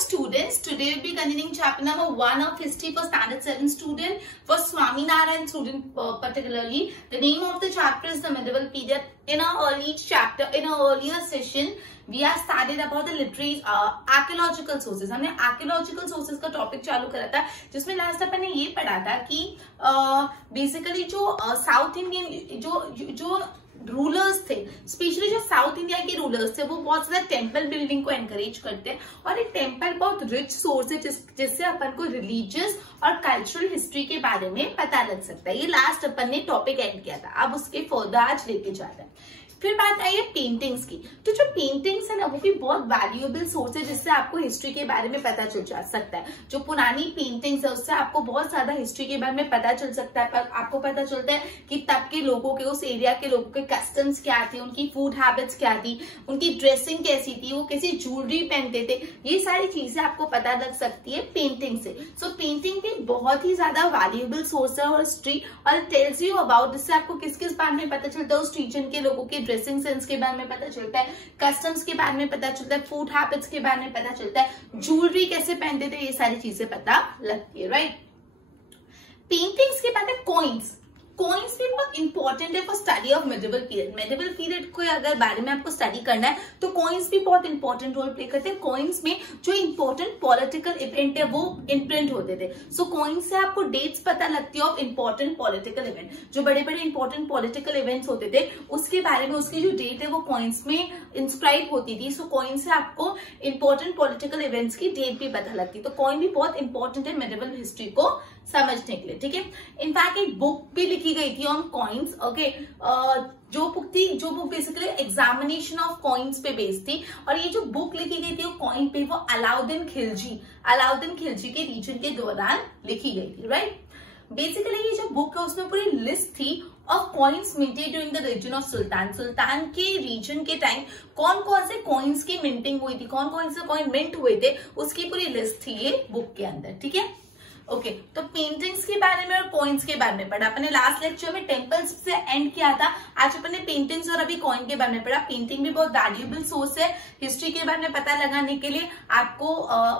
students, today we'll be continuing chapter number 1 of history for standard 7 student. For Swaminarayan student particularly, the name of the chapter is the medieval period. In our earlier session, we have studied about the literary archaeological sources. हमने archaeological sources का topic चालू करा था, जिसमें last अपन ने ये पढ़ा था कि बेसिकली जो साउथ इंडियन जो रूलर्स थे, स्पेशली जो साउथ इंडिया के रूलर्स थे, वो बहुत ज्यादा टेम्पल बिल्डिंग को एनकरेज करते हैं और एक टेम्पल बहुत रिच सोर्स है जिससे अपन को रिलीजियस और कल्चरल हिस्ट्री के बारे में पता लग सकता है। ये लास्ट अपन ने टॉपिक एंड किया था, अब उसके फर्दर आज लेके जाता है। फिर बात आई है पेंटिंग्स की। तो जो पेंटिंग्स है ना, वो भी बहुत वैल्यूएबल सोर्स है जिससे आपको हिस्ट्री के बारे में पता चल जा सकता है। जो पुरानी पेंटिंग्स है उससे आपको बहुत ज्यादा हिस्ट्री के बारे में पता चल सकता है। पर आपको पता चलता है कि तब के लोगों के, उस एरिया के लोगों के कस्टम्स क्या थे, उनकी फूड हैबिट्स क्या थी, उनकी ड्रेसिंग कैसी थी, वो कैसी ज्वेलरी पहनते थे, ये सारी चीजें आपको पता लग सकती है पेंटिंग से। सो पेंटिंग भी बहुत ही ज्यादा वैल्यूएबल सोर्स है और हिस्ट्री और टेल्स यू अबाउट, जिससे आपको किस किस बारे में पता चलता है, उस रीजन के लोगों के ड्रेसिंग सेंस के बारे में पता चलता है, कस्टम्स के बारे में पता चलता है, फूड हैबिट्स के बारे में पता चलता है, ज्वेलरी कैसे पहनते थे, ये सारी चीजें पता लगती है, राइट। पेंटिंग्स के बाद है कॉइन्स। कॉइन्स भी बहुत इंपॉर्टेंट है for study of medieval period. Medieval period को अगर बारे में आपको स्टडी करना है तो कॉइन्स भी बहुत इंपॉर्टेंट रोल प्ले करते हैं। कॉइन्स में जो इंपॉर्टेंट पॉलिटिकल इवेंट है वो इम्प्रिंट होते थे। सो कॉइन्स से आपको डेट्स पता लगती है ऑफ इंपॉर्टेंट पॉलिटिकल इवेंट। जो बड़े बड़े इंपॉर्टेंट पॉलिटिकल इवेंट्स होते थे उसके बारे में, उसकी जो डेट है वो कॉइन्स में इंस्क्राइब होती थी। सो कॉइन से आपको इंपॉर्टेंट पॉलिटिकल इवेंट्स की डेट भी पता लगती है। तो कॉइन भी बहुत इंपॉर्टेंट है मेडिवल हिस्ट्री को समझने के लिए, ठीक है। इनफैक्ट एक बुक भी लिखी गई थी ऑन कॉइन्स, ओके। जो book basically examination of coins पे बेस्ड थी और ये जो बुक लिखी गई थी वो कॉइन पे, वो अलाउद्दीन खिलजी के रीजन के दौरान लिखी गई थी, राइट। बेसिकली ये जो बुक है उसमें पूरी लिस्ट थी of coins minted during the reason of सुल्तान के रीजन के टाइम कौन कौन से कॉइन्स की मिंटिंग हुई थी, कौन कौन से कॉइन मिंट हुए थे, उसकी पूरी लिस्ट थी ये बुक के अंदर, ठीक है। ओके, तो पेंटिंग्स के बारे में और कॉइन्स के बारे में पढ़ा अपने लास्ट लेक्चर में। टेम्पल्स से एंड किया था, आज अपन ने पेंटिंग्स और अभी कॉइन के बारे में पढ़ा। पेंटिंग भी बहुत वैल्यूएबल सोर्स है हिस्ट्री के बारे में पता लगाने के लिए। आपको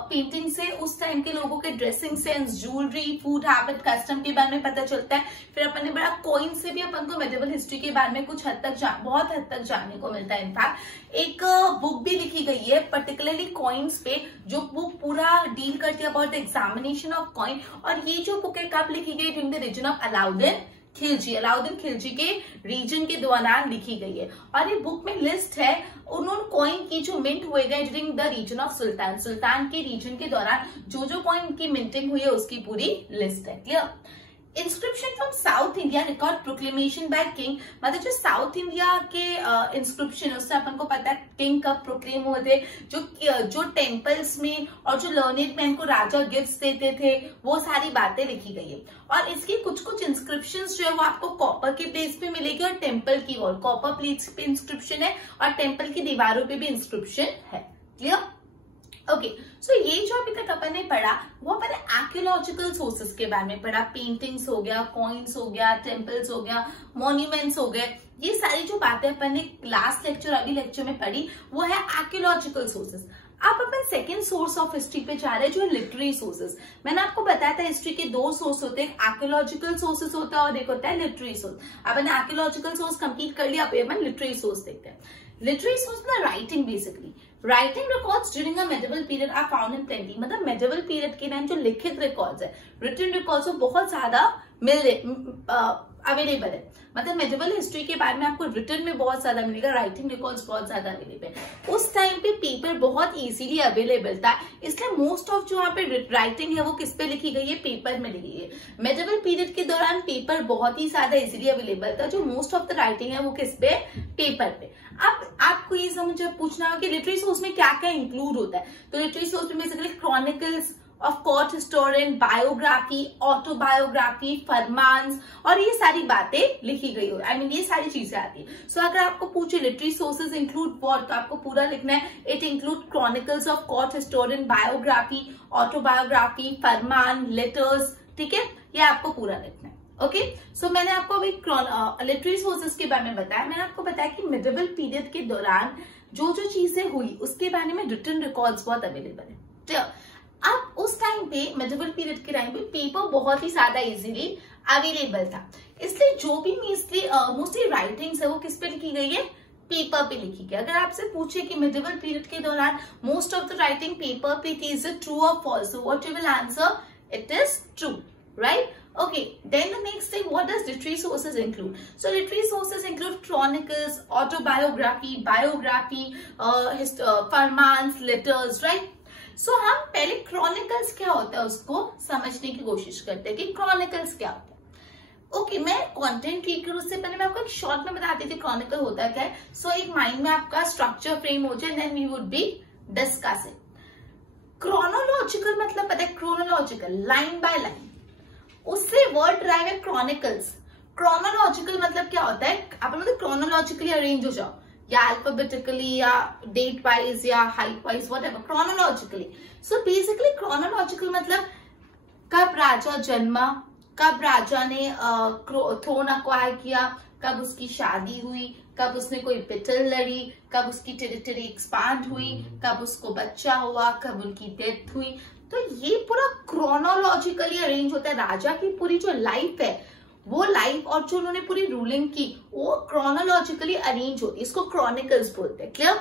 पेंटिंग से उस टाइम के लोगों के dressing sense, jewellery, food habit, custom के बारे में पता चलता है। फिर अपन ने पढ़ा कॉइन से भी अपन को मेडिवल हिस्ट्री के बारे में कुछ बहुत हद तक जानने को मिलता है। इनफैक्ट एक बुक भी लिखी गई है पर्टिकुलरली कॉइन्स पे, जो बुक पूरा डील करती है about the examination of coin. और ये जो बुक है कब लिखी गई? During the reason of Alauddin Khilji के रीजन के दौरान लिखी गई है। और ये बुक में लिस्ट है उन्होंने कॉइन की जो मिंट हुए गए ड्यूरिंग द रीजन ऑफ सुल्तान के रीजन के दौरान जो कॉइन की मिंटिंग हुई है उसकी पूरी लिस्ट है, clear. Inscription from south India record proclamation by king, मतलब जो साउथ इंडिया के इंस्क्रिप्शन उससे अपन को पता है किंग कब प्रोक्लेम हुए थे। जो टेम्पल्स में और जो लर्नेड मैन को राजा गिफ्ट्स देते थे वो सारी बातें लिखी गई है। और इसकी कुछ इंस्क्रिप्शंस जो है वो आपको कॉपर के प्लेट्स पे मिलेगी और टेम्पल की वॉल, कॉपर प्लेट्स पे इंस्क्रिप्शन है और टेम्पल की दीवारों पे भी इंस्क्रिप्शन है, क्लियर। ओके, सो ये जो अभी तक अपन ने पढ़ा वो अपन आर्कियोलॉजिकल सोर्सेस के बारे में पढ़ा। पेंटिंग्स हो गया, कॉइन्स हो गया, टेम्पल्स हो गया, मॉन्यूमेंट्स हो गए, ये सारी जो बातें अपन ने लास्ट लेक्चर अभी लेक्चर में पढ़ी वो है आर्कियोलॉजिकल सोर्सेस। अब अपन सेकेंड सोर्स ऑफ हिस्ट्री पे जा रहे हैं जो लिटरेरी सोर्सेस। मैंने आपको बताया था हिस्ट्री के दो सोर्स होते हैं, आर्कियोलॉजिकल सोर्सेस होता है और एक होता है लिटरेरी सोर्स। अपन आर्कियोलॉजिकल सोर्स कंप्लीट कर लिया, अब अपन लिटरेरी सोर्स देखते हैं। लिटरेरी सोर्स ना writing, basically writing records during a medieval period are found in plenty. मतलब मेडिवल पीरियड के टाइम जो लिखित रिकॉर्ड्स है, रिटन रिकॉर्ड्स वो बहुत ज्यादा अवेलेबल है। मतलब मेडिवल हिस्ट्री के बारे में आपको रिटन में बहुत ज्यादा मिलेगा, राइटिंग रिकॉर्ड्स बहुत ज्यादा अवेलेबल। उस टाइम पे पेपर बहुत इजीली अवेलेबल था, इसलिए मोस्ट ऑफ जो यहाँ पे राइटिंग है वो किस पे लिखी गई है? पेपर में लिखी गई है। मेडिवल पीरियड के दौरान पेपर बहुत ही ज्यादा इजीली अवेलेबल था, जो मोस्ट ऑफ द राइटिंग है वो किस पे? पेपर पे। अब आपको ये समझ पूछना है कि लिटरेरी सोर्स में क्या क्या इंक्लूड होता है। तो लिटरेरी सोर्स में basically chronicles of court historian, biography, autobiography, फरमान्स और ये सारी बातें लिखी गई हो, ये सारी चीजें आती है। सो अगर आपको पूछे लिटरेरी सोर्सेज इंक्लूड व्हाट, तो आपको पूरा लिखना है it include chronicles of court historian, biography, autobiography, Farman, letters, ठीक है, ये आपको पूरा लिखना है। ओके, सो मैंने आपको अभी लिटरेरी सोर्सेज के बारे में बताया। मैंने आपको बताया कि मिडिवल पीरियड के दौरान जो चीजें हुई उसके बारे में रिटन रिकॉर्ड्स बहुत अवेलेबल है। क्लियर। अब उस टाइम पे मिडिवल पीरियड के टाइम पे पेपर बहुत ही ज्यादा इजीली अवेलेबल था, इसलिए जो भी मोस्टली राइटिंग्स है वो किस पे लिखी गई है, पेपर पे लिखी गई। अगर आपसे पूछे कि मिडिवल पीरियड के दौरान most of the writing paper पे थी, इज इट ट्रू और false, what you will answer, it is true, right? Okay, then the next thing, what does literary sources include? So literary sources include chronicles, autobiography, biography, farmans, letters, right? So हम पहले chronicles क्या होता है उसको समझने की कोशिश करते हैं कि chronicles क्या होता है। ओके, मैं कंटेंट रीड करूँ उससे पहले मैं आपको एक शॉर्ट में बताती थी क्रॉनिकल होता क्या है। सो एक माइंड में आपका स्ट्रक्चर फ्रेम हो जाए, then we would be discussing. Chronological मतलब पता है, क्रोनोलॉजिकल लाइन बाय लाइन, उससे वर्ड ड्राइव है क्रॉनिकल्स। क्रोनोलॉजिकल मतलब क्या होता है, आप लोग क्रोनोलॉजिकली अरेंज हो जाओ, या अल्फाबेटिकली या डेट वाइज या height wise, whatever, chronologically. So basically chronological मतलब कब राजा जन्मा, कब राजा ने थ्रोन अक्वायर किया, कब उसकी शादी हुई, कब उसने कोई बैटल लड़ी, कब उसकी टेरिटरी एक्सपांड हुई, कब उसको बच्चा हुआ, कब उनकी डेथ हुई। तो ये पूरा क्रोनोलॉजिकली अरेंज होता है। राजा की पूरी जो लाइफ है वो लाइफ और जो उन्होंने पूरी रूलिंग की वो क्रोनोलॉजिकली अरेंज होती है, इसको क्रॉनिकल्स बोलते हैं। क्लियर?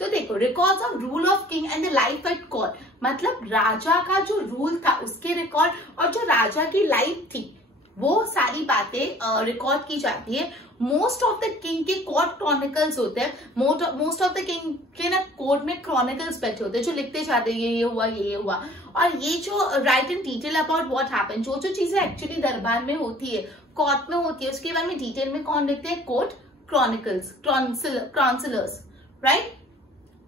तो देखो, records of rule of king and the life at court, मतलब राजा का जो रूल था उसके रिकॉर्ड और जो राजा की लाइफ थी वो सारी बातें रिकॉर्ड की जाती है। मोस्ट ऑफ द किंग के कोर्ट क्रॉनिकल्स होते हैं, मोस्ट ऑफ द किंग के ना कोर्ट में क्रॉनिकल्स बैठे होते हैं जो लिखते जाते हैं ये हुआ ये हुआ, और ये जो right in detail about what happened, जो जो चीजें एक्चुअली दरबार में होती है, कोर्ट में होती है, उसके बारे में डिटेल में कौन लिखते हैं, कोर्ट क्रॉनिकल्स, काउंसिलर्स, राइट।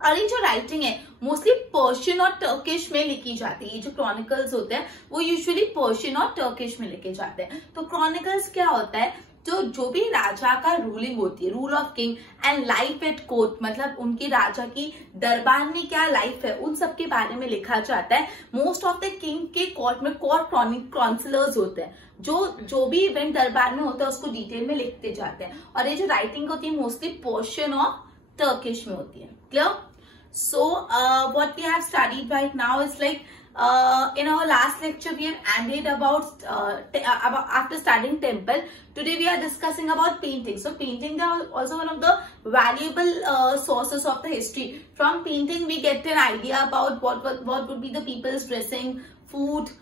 और ये जो राइटिंग है मोस्टली पर्शियन और टर्किश में लिखी जाती है। ये जो क्रॉनिकल्स होते हैं वो यूजुअली पर्शियन और टर्किश में लिखे जाते हैं। तो क्रॉनिकल्स क्या होता है, जो भी राजा का रूलिंग होती है, rule of king and life at court, मतलब उनकी राजा की दरबार में क्या लाइफ है उन सब के बारे में लिखा जाता है। मोस्ट ऑफ द किंग के कोर्ट में कोर्ट काउंसिलर्स होते हैं, जो भी इवेंट दरबार में होता है उसको डिटेल में लिखते जाते हैं। और ये जो राइटिंग होती है मोस्टली पर्शियन और टर्किश में होती है। Clear? So what we have studied right now is like in our last lecture we have ended about after studying temple. Today we are discussing about painting. So painting are also one of the valuable sources of the history. From painting we get an idea about what would be the people's dressing, food,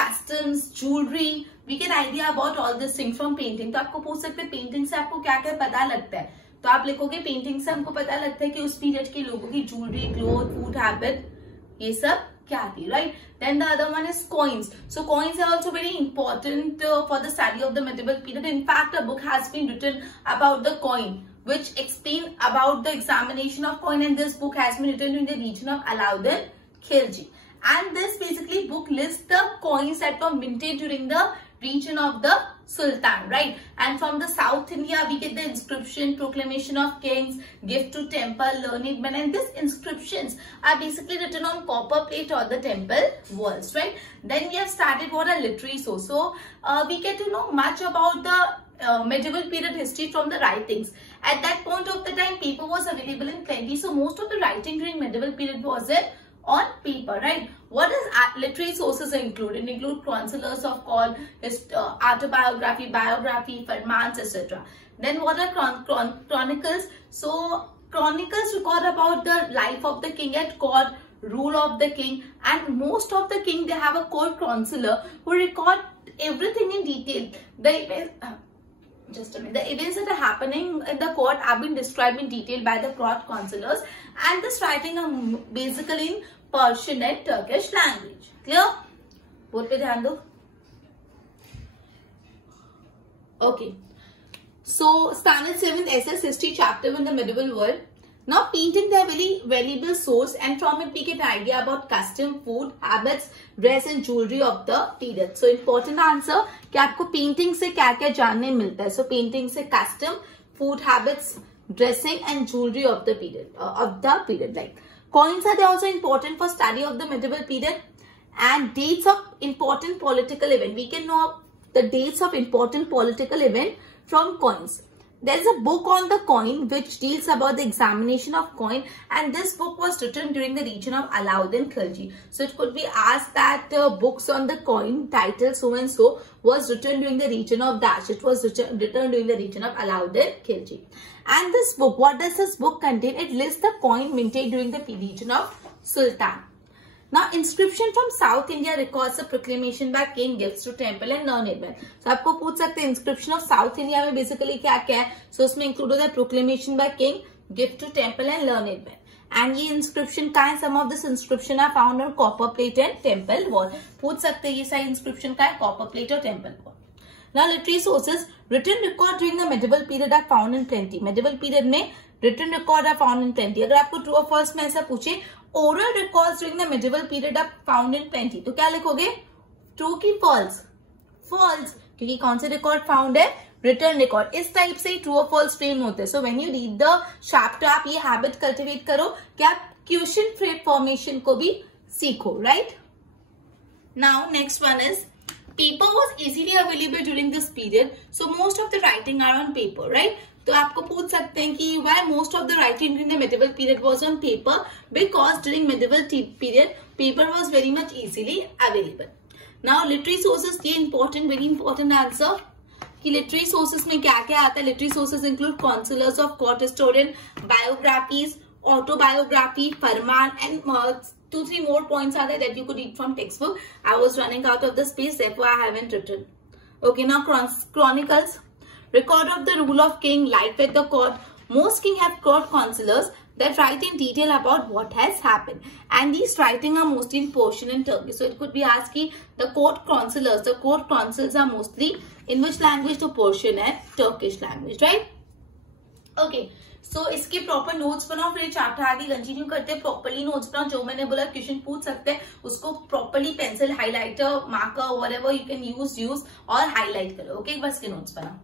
customs, jewelry. We get idea about all these things from painting. तो आपको पूछ सकते हैं painting से आपको क्या क्या पता लगता है, तो आप लिखोगे पेंटिंग से हमको पता लगता है कि उस पीरियड के लोगों की ज्वेलरी, क्लोथ, फूड हैबिट, ये सब क्या थी, right. Then the other one is coins. So coins are also very important for the study of the medieval period. In fact a book has been written about the coin which explain about the examination of coin, and this book has been written in the region of Alauddin Khilji. And this basically book lists the coins that were minted during the region of the Sultan, right? And from the South India, we get the inscription, proclamation of kings, gift to temple, learned men, and these inscriptions are basically written on copper plate or the temple walls, right? Then we have started what are literary sources. So we get to know much about the medieval period history from the writings. At that point of the time, paper was available in plenty, so most of the writing during medieval period was on paper, right? What does literary sources include? It include chronicles of called autobiography, biography, farmans, etc. Then what are chronicles? So chronicles record about the life of the king at court, rule of the king, and most of the king they have a court counselor who record everything in detail. Just a minute. The events that are happening in the court have been described in detail by the court counselors, and this writing are basically in Persian and Turkish language. Clear? बोल पे ध्यान दो. Okay. So standard 7 SS history chapter in the medieval world. Now painting they are very valuable source, and from it we get an idea about custom, food, habits, dress and jewelry of the period. So important answer कि आपको painting से क्या क्या जानने मिलता है. So painting से custom, food habits, dressing and jewelry of the period. Like coins are they also important for study of the medieval period, and dates of important political event. We can know the dates of important political event from coins. There is a book on the coin which deals about the examination of coin, and this book was written during the region of Alauddin Khilji. So it could be asked that books on the coin title so and so was written during the region of dash. It was written during the region of Alauddin Khilji. And this book, what does this book contain? It lists the coin minted during the region of Sultan. Now, inscription from South India records the proclamation by king, gifts to temple and learned men. So आपको पूछ सकते हैं inscription of South India में basically क्या क्या है? So उसमें include होता है proclamation by king, gift to temple and learned men. And ये inscription का है? Some of this inscription are found on copper plate and temple wall. पूछ सकते हैं ये सारी inscription का है copper plate और temple wall. Now, literary sources, written record during the medieval period are found in plenty. Medieval period में written record are found in plenty. अगर आपको true or false में ऐसा पूछे, oral records during the medieval period are found in plenty, तो क्या लिखोगे? True की false? False, क्योंकि कौन से record found है? Written record. इस टाइप से true or false frame होते हैं. So when you read the chapter, आप ये habit cultivate करो कि आप question phrase formation को भी सीखो, right? Now next one is paper was easily available during this period, so most of the writing are on paper, right? तो आपको पूछ सकते हैं कि why most of the writing during the medieval period was on paper? Because during medieval period paper was very much easily available. Now literary sources, ये important, very important answer कि literary sources में क्या क्या आता है? Literary sources include consulars of court historian, biographies, autobiography, farman, and 2-3 more points are there that you could read from textbook. I was running out of the space, therefore I haven't written. Okay, now chronicles. Record of the rule of king, life at the court. Most kings have court consulars that write in detail about what has happened. And these writing are mostly in Persian and Turkish. So it could be asked the court consuls are mostly in which language? The Persian and Turkish language, right? Okay. So इसके proper notes बनाओ, फिर chapter आगे continue करते हैं. Properly notes बनाओ. जो मैंने बोला क्वेश्चन पूछ सकते हैं उसको properly pencil, highlighter, marker, whatever you can use और हाईलाइट करो. ओके, बस के नोट्स बनाओ.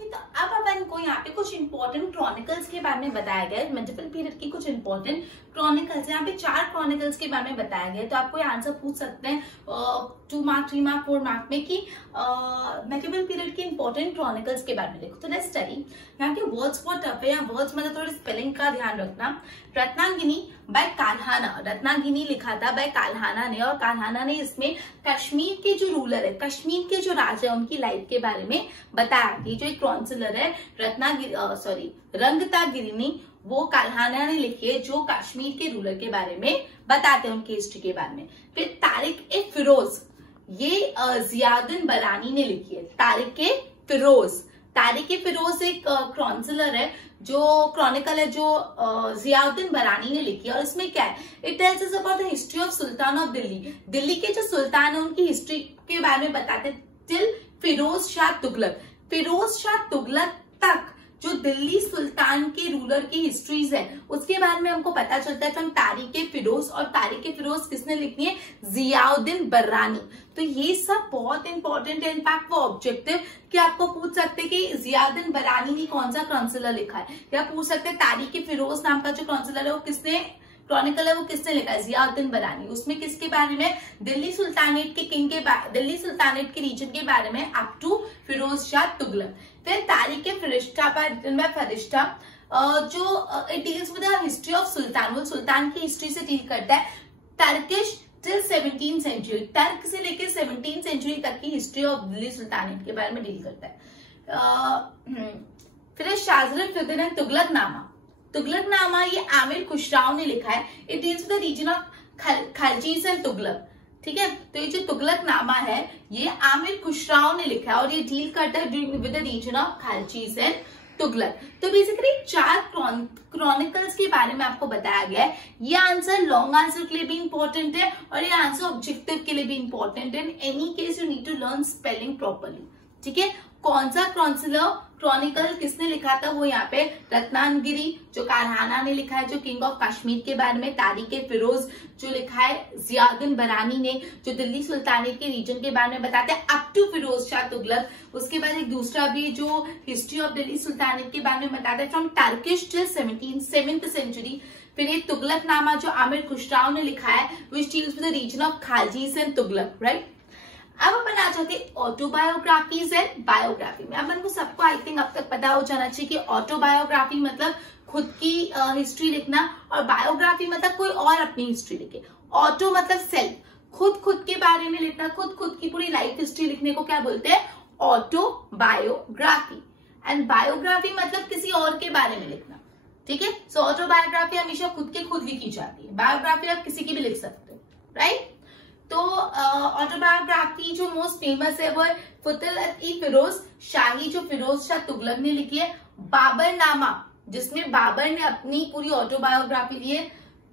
तो अब अपन को यहाँ पे कुछ इंपॉर्टेंट क्रॉनिकल्स के बारे में बताया गया है. मेडिवल पीरियड की कुछ इंपॉर्टेंट क्रॉनिकल्स, यहाँ पे 4 क्रॉनिकल्स के बारे में बताया गया है. तो आपको आंसर पूछ सकते हैं 2 मार्क, 3 मार्क, 4 मार्क में कि मेडिवल पीरियड के इंपॉर्टेंट क्रॉनिकल्स के बारे में देखो. तो लेट्स स्टडी. यहाँ के वर्ड्स बहुत टफ है, वर्ड्स मतलब थोड़ी स्पेलिंग का ध्यान रखना. रत्नागिनी बाय काल्हाना, रत्नागिनी लिखा था बाय काल्हाना ने, और काल्हाना ने इसमें कश्मीर के जो रूलर है, कश्मीर के जो राजा है, उनकी लाइफ के बारे में बताया. ये जो एक काउंसलर है रंगतागिनी, वो काल्हाना ने लिखी है, जो कश्मीर के रूलर के बारे में बताते हैं, उनकी हिस्ट्री के बारे में. फिर तारिक ए फिरोज, ये जियाउद्दीन बरानी ने लिखी है. तारिक ए फिरोज एक काउंसलर है, जो क्रॉनिकल है, जो जियाउद्दीन बरानी ने लिखी है. और इसमें क्या है? It tells us about the history of Sultan of Delhi. Delhi के जो सुल्तान है उनकी हिस्ट्री के बारे में बताते हैं टिल फिरोज शाह तुगलक. फिरोज शाह तुगलक तक जो दिल्ली सुल्तान के रूलर की हिस्ट्रीज है उसके बारे में हमको पता चलता है. तो हम तारिक फिरोज, और तारिक फिरोज किसने लिखी है? जियाउद्दीन बर्रानी. तो ये सब बहुत इंपॉर्टेंट है. इनफैक्ट वो ऑब्जेक्टिव कि आपको पूछ सकते हैं कि जियाउद्दीन बर्रानी ने कौन सा काउंसलर लिखा है, या पूछ सकते हैं तारिक फिरोज नाम का जो काउंसलर है वो किसने क्रॉनिकल है, वो किसने लिखा है? जियाउद्दीन बरानी. उसमें किसके बारे में? दिल्ली सुल्तानेट के किंग के, दिल्ली सुल्तानेट के रीजन के बारे में अप टू फिरोज शाह तुगलक. फिर तारिक फरिश्ता फरिश्ता जो it deals with the history of सुल्तान, वो सुल्तान की हिस्ट्री से डील करता है. Turkish till 17th century, Turk से लेकर 17th सेंचुरी तक की हिस्ट्री ऑफ दिल्ली सुल्तानेट के बारे में डील करता है. फिर शाहजहां फिदन तुगलकनामा. तुगलकनामा ये आमिर खुसराव ने लिखा है. It deals with the reason of Khaljis and Tughlaq. ठीक है, तो ये जो तुगलकनामा है ये आमिर खुसराव ने लिखा है, और ये डील करता है with the reason of Khaljis and Tughlaq. तो बेसिकली 4 क्रॉनिकल्स के बारे में आपको बताया गया है। ये आंसर लॉन्ग आंसर के लिए भी इंपॉर्टेंट है और ये आंसर ऑब्जेक्टिव के लिए भी इंपॉर्टेंट है। In any case you need to learn spelling properly, ठीक है। कौन सा क्रॉनिकल किसने लिखा था, वो यहाँ पे रत्नागिरी जो कारहाना ने लिखा है, जो किंग ऑफ कश्मीर के बारे में, तारीख फिरोज जो लिखा है जियाउद्दीन बरानी ने, जो दिल्ली सुल्तानेट के रीजन के बारे में बताते हैं अप टू फिरोज शाह तुगलक। उसके बाद एक दूसरा भी जो हिस्ट्री ऑफ दिल्ली सुल्तानेट के बारे में बताता है from Turkish till 7th century. फिर ये तुगलक नामा जो आमिर खुसराव ने लिखा है which deals with the reason of Khaljis and Tughlaq, right. अब अपन आ जाते हैं ऑटोबायोग्राफीज एंड बायोग्राफी में। अपन को सबको आई थिंक अब तक पता हो जाना चाहिए कि ऑटोबायोग्राफी मतलब खुद की हिस्ट्री लिखना और बायोग्राफी मतलब कोई और अपनी हिस्ट्री लिखे। ऑटो मतलब सेल्फ, खुद के बारे में लिखना, खुद की पूरी लाइफ हिस्ट्री लिखने को क्या बोलते हैं, ऑटोबायोग्राफी। एंड बायोग्राफी मतलब किसी और के बारे में लिखना, ठीक है। सो ऑटोबायोग्राफी हमेशा खुद लिखी जाती है, बायोग्राफी आप किसी की भी लिख सकते हो, राइट। तो ऑटोबायोग्राफी जो मोस्ट फेमस है वो है फतेह-ई-फिरोज शाही जो फिरोज शाह तुगलक ने लिखी है। बाबरनामा जिसमें बाबर ने अपनी पूरी ऑटोबायोग्राफी ली है।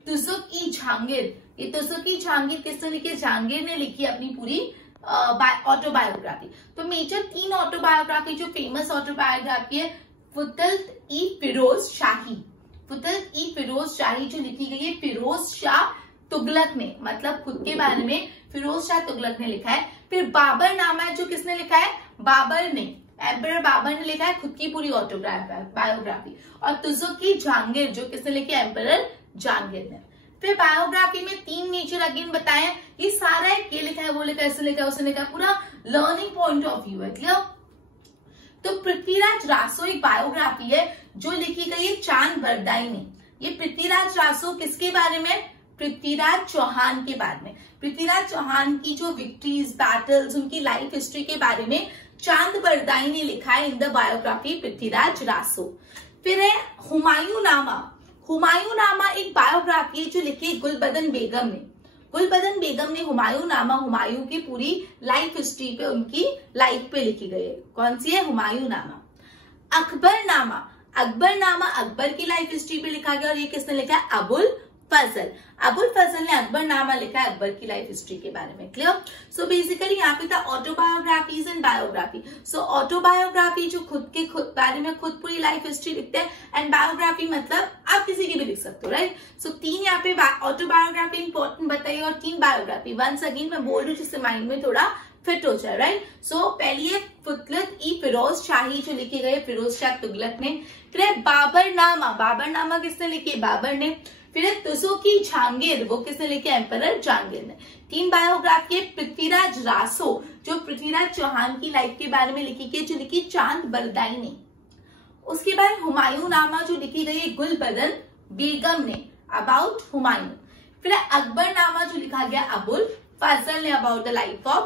तुजुक-ई-जहांगीर, ये तुजुक-ई-जहांगीर किसने लिखी है, जहांगीर ने लिखी है अपनी पूरी ऑटोबायोग्राफी। तो मेजर 3 ऑटोबायोग्राफी जो फेमस ऑटोबायोग्राफी है फतेह-ई-फिरोज शाही जो लिखी गई है फिरोज शाह तुगलक ने, मतलब खुद के बारे में फिरोज शाह तुगलक ने लिखा है। फिर बाबरनामा जो किसने लिखा है, बाबर ने, एम्परर बाबर ने लिखा है खुद की पूरी बायोग्राफी। और तुजुक-ई-जहांगीर जो किसने लिखी है, एम्परर जहांगीर ने। फिर बायोग्राफी में 3 नेचर अगेन बताए, ये सारा है, ये लिखा है, वो लिखा है, ऐसे लिखा है, उसने लिखा है, पूरा लर्निंग पॉइंट ऑफ व्यू है, क्लियर। तो पृथ्वीराज रासो एक बायोग्राफी है जो लिखी गई है चांद बरदाई ने। ये पृथ्वीराज रासो किसके बारे में, पृथ्वीराज चौहान के बारे में। पृथ्वीराज चौहान की जो विक्ट्रीज, बैटल्स, उनकी लाइफ हिस्ट्री के बारे में चांद बरदाई ने लिखा है in the biography Prithviraj Raso. फिर है हुमायूं नामा एक बायोग्राफी है जो लिखी है गुलबदन बेगम ने। गुलबदन बेगम ने हुमायूं की पूरी लाइफ हिस्ट्री पे, उनकी लाइफ पे लिखी गई है। कौन सी है, हुमायूं नामा। अकबरनामा अकबर की लाइफ हिस्ट्री पे लिखा गया और ये किसने लिखा है, अबुल फजल ने अकबरनामा लिखा है अकबर की लाइफ हिस्ट्री के बारे में, क्लियर। सो बेसिकली यहाँ पे था autobiographies and biography. So autobiography जो खुद बारे में खुद पूरी लाइफ हिस्ट्री लिखते हैं, एंड बायोग्राफी मतलब आप किसी की भी लिख सकते हो, राइट। सो 3 यहाँ पे ऑटोबायोग्राफी इंपॉर्टेंट बताइए और 3 बायोग्राफी। वंस अगेन मैं बोल रही हूँ जिससे माइंड में थोड़ा फिट हो जाए, राइट। सो पहली है फतेह-ई-फिरोज शाही जो लिखी गई फिरोज शाह तुगलक ने। फिर है बाबरनामा किसने लिखी है, बाबर ने। फिर है तुजुक-ई-जहांगीर, वो किसने लिखी है, एम्परर जहांगीर ने। 3 बायोग्राफी है पृथ्वीराज रासो जो पृथ्वीराज चौहान की लाइफ के बारे में लिखी गई, जो लिखी चांद बरदाई ने। उसके बाद हुमायूं नामा जो लिखी गई है गुलबदन बेगम ने, अबाउट हुमायूं। फिर अकबरनामा जो लिखा गया अबुल फजल ने, about the life of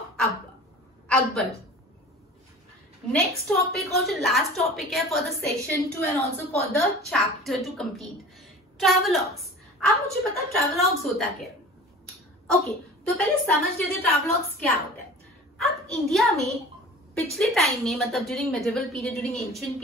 Akbar. Next topic और जो लास्ट टॉपिक है for the session 2 and also for the chapter to complete, travelogues. आप मुझे पता ट्रैवलॉग्स होता क्या है, ओके। तो पहले समझ लेते ट्रैवलॉग्स क्या होता है। अब इंडिया में पिछले टाइम में, मतलब during medieval period, during ancient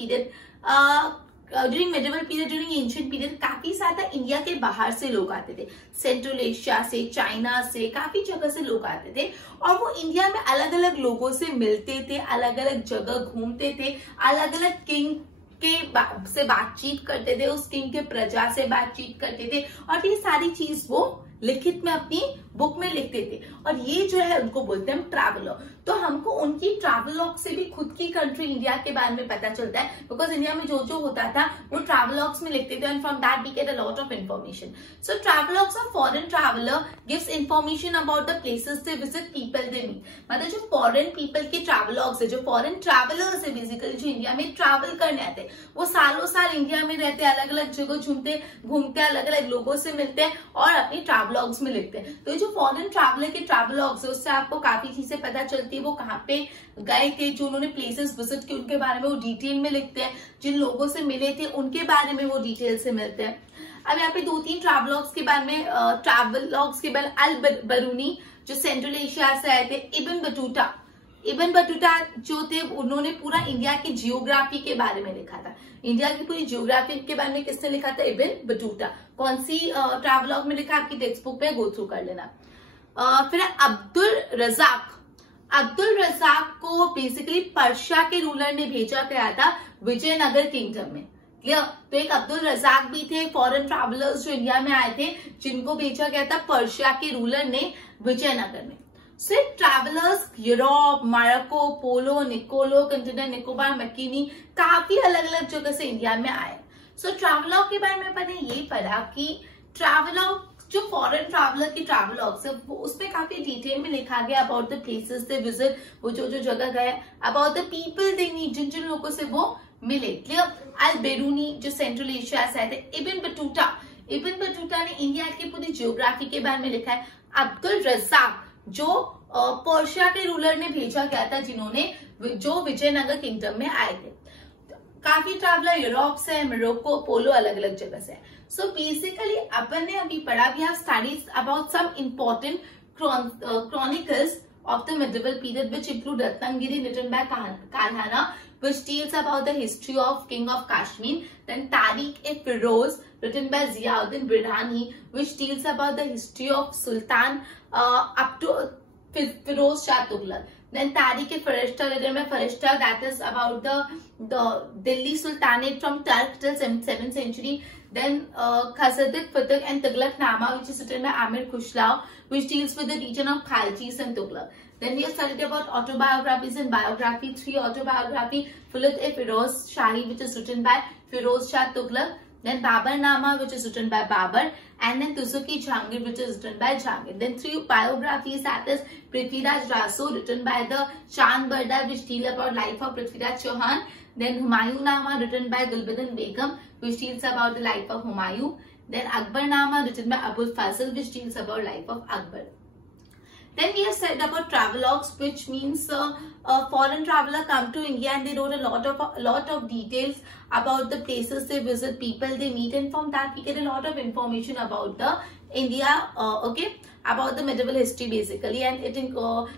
period काफी ज्यादा इंडिया के बाहर से लोग आते थे, सेंट्रल एशिया से, चाइना से, काफी जगह से लोग आते थे और वो इंडिया में अलग अलग लोगों से मिलते थे, अलग अलग जगह घूमते थे, अलग अलग किंग से बातचीत करते थे, उस किंग के प्रजा से बातचीत करते थे और ये सारी चीज वो लिखित में अपनी बुक में लिखते थे और ये जो है उनको बोलते हैं ट्रैवलॉग। तो हमको उनकी ट्रैवलॉग से भी खुद की कंट्री इंडिया के बारे में पता चलता है, बिकॉज इंडिया में जो जो होता था वो ट्रैवलॉग्स में लिखते थे and from that we get a lot of information. So travelogues of foreign traveller gives information about the places they visit, people they meet. मतलब जो फॉरेन पीपल के ट्रैवलॉग्स है, जो फॉरेन ट्रैवलर्स है बेसिकली, जो इंडिया में travel करने आते हैं, वो सालों साल इंडिया में रहते, अलग अलग जगह घूमते, अलग अलग लोगों से मिलते हैं और अपनी ट्रैवलॉग्स में लिखते हैं। तो जो फॉरेन ट्रैवलर के ट्रैवलॉग्स है उससे आपको काफी चीजें पता चलती है, वो कहाँ पे गए थे, जो उन्होंने प्लेसेस विजिट किए उनके बारे में वो डिटेल में लिखते हैं, जिन लोगों से मिले थे उनके बारे में वो डिटेल से मिलते हैं। अब यहाँ पे 2-3 ट्रैवलॉग्स के बारे में, ट्रैवलॉग्स के बारे में अल बरूनी जो सेंट्रल एशिया से आए थे, इब्न बतूता इब्न बटूता जो थे उन्होंने पूरा इंडिया की जियोग्राफी के बारे में लिखा था। इंडिया की पूरी जियोग्राफी के बारे में किसने लिखा था? इब्न बटूता। कौन सी ट्रैवलॉग में लिखा? आपकी टेक्स्ट बुक पे गो थ्रू कर लेना। फिर अब्दुल रजाक। अब्दुल रजाक को बेसिकली पर्शिया के रूलर ने भेजा गया था विजयनगर किंगडम में। क्लियर? तो एक अब्दुल रजाक भी थे फॉरेन ट्रैवलर्स जो इंडिया में आए थे, जिनको भेजा गया था पर्शिया के रूलर ने विजयनगर में। सो ट्रैवलर्स यूरोप, मोरक्को, पोलो, निकोलो, कंटिनेंट निकोबार, मकीनी, काफी अलग अलग जगह से इंडिया में आए। सो ट्रैवलॉग के बारे में मैंने ये पढ़ा कि ट्रैवलॉग जो फॉरेन ट्रैवलर की ट्रैवलॉग्स है वो उसमें काफी डिटेल में लिखा गया about the places they visit, वो जो जो जगह गए, about the people they meet, जिन जिन लोगों से वो मिले। क्लियर? अल बेरूनी जो सेंट्रल एशिया से आए थे। इब्न बटूता ने इंडिया की पूरी जियोग्राफी के बारे में लिखा है। अब्दुल रजाक जो पर्शिया के रूलर ने भेजा गया था, जिन्होंने जो विजयनगर किंगडम में आए थे। काफी ट्रैवलर यूरोप से, मोरक्को, पोलो, अलग अलग जगह से। सो बेसिकली अपन ने अभी पढ़ा, we have studies about some important chronicles of the medieval period, which include Ratnagiri written by Kalhana, which deals about the history of King of Kashmir. Then Tariq-e-Firoz written by Ziauddin Birhani, which deals about the history of Sultan up to Firoz Shah Tughlaq. Then Tariq-e-Farishta written by Farishta, that is about the Delhi Sultanate from Turk till 7th century. Then Khazad-e Fateh and Tughlaq-Nama, which is written by Amir Khushlau, which deals with the region of Khalchis and Tughlaq. Then we have studied about autobiographies and biography. 3 autobiography, Fulat-e-Firoz Shahi, which is written by Firoz Shah Tughlaq. Then Babar-Nama, which is written by Babar. And then Tuzuk-e-Jahangir, which is written by Jahangir. Then 3 biographies, that is Prithviraj Raso, written by the Chand Barda, which deal about life of Prithviraj Chauhan. Then Humayun-Nama, written by Gulbadan Begum, which deals about the life of Humayun. Then Akbar-Nama, written by Abul Fazl, which deals about life of Akbar. Then we have said about travelogues, which means a foreign traveler come to India and they wrote a lot of details about the places they visit, people they meet, and from that we get a lot of information about the India, about the medieval history basically. And it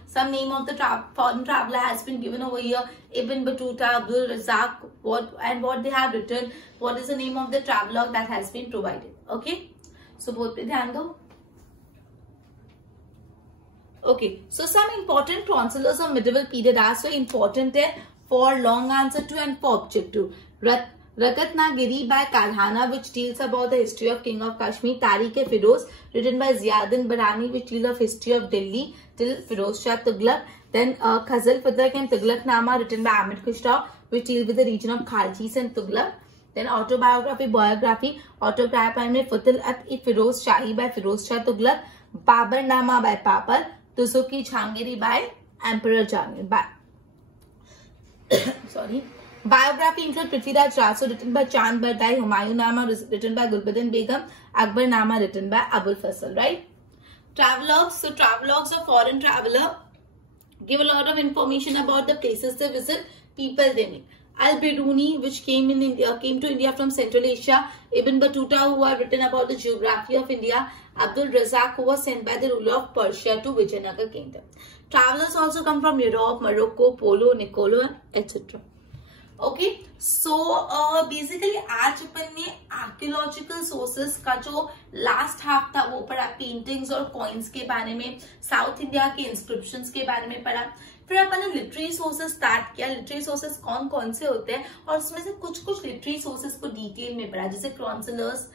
some name of the foreign traveler has been given over here: Ibn Battuta, Abdul Razak, what they have written, what is the name of the travelogue that has been provided. Okay, so both पे ध्यान दो. Okay, so some important councillors of medieval period are so important for long answer to and for objective. Ratnagiri by Kalhana, which deals about the history of King of Kashmir. Tariq-e-Firoz, written by Ziauddin Birhani, which deals of history of Delhi till Firoz Shah Tughlaq. Then Khazad-e Fateh and Tughlaq-Nama, written by Amir Khushlau, which deals with the region of Khalchis and Tughlaq. Then autobiography, biography, autobiography में Fulat-e-Firoz Shahi by Firoz Shah Tughlaq. Babar-Nama by Babar. Tuzuk-e-Jahangiri by Emperor Jahangir. Sorry. Biography include Prithviraj Raso, written by Chand Bardai, Humayun-Nama, written by Gulbadan Begum, Akbar-Nama, written by Abul Fazl, right? Travelogues. So travelogues of foreign traveler give a lot of information about the places they visit, people they meet. Al-Biruni, which came to India from Central Asia. Ibn Battuta, who have written about the geography of India. Abdul Razak, who was sent by the ruler of Persia to Vijayanagar kingdom. Travelers also come from Europe, Morocco, Polo, Nicola, etc. Okay, so basically आज अपन ने archaeological sources का जो last half था वो पढ़ा, paintings और coins के बारे में, साउथ इंडिया के इंस्क्रिप्शंस के बारे में पढ़ा। फिर अपन ने लिटरेरी सोर्सेस स्टार्ट किया, लिटरेरी सोर्सेस कौन कौन से होते हैं और उसमें से कुछ लिटरेरी सोर्सेस को डिटेल में पढ़ा, जैसे क्रॉन्सलर्स,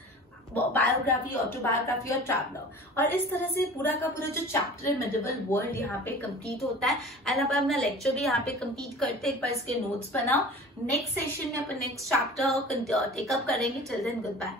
बायोग्राफी, ऑटोबायोग्राफी और ट्रैवलर। और इस तरह से पूरा का पूरा जो चैप्टर है मेडिवल वर्ल्ड यहाँ पे कंप्लीट होता है। एंड अब अपना लेक्चर भी यहाँ पे कंप्लीट करते, एक बार इसके नोट्स बनाओ। नेक्स्ट सेशन में अपन नेक्स्ट चैप्टर टेकअप करेंगे। Till then good bye.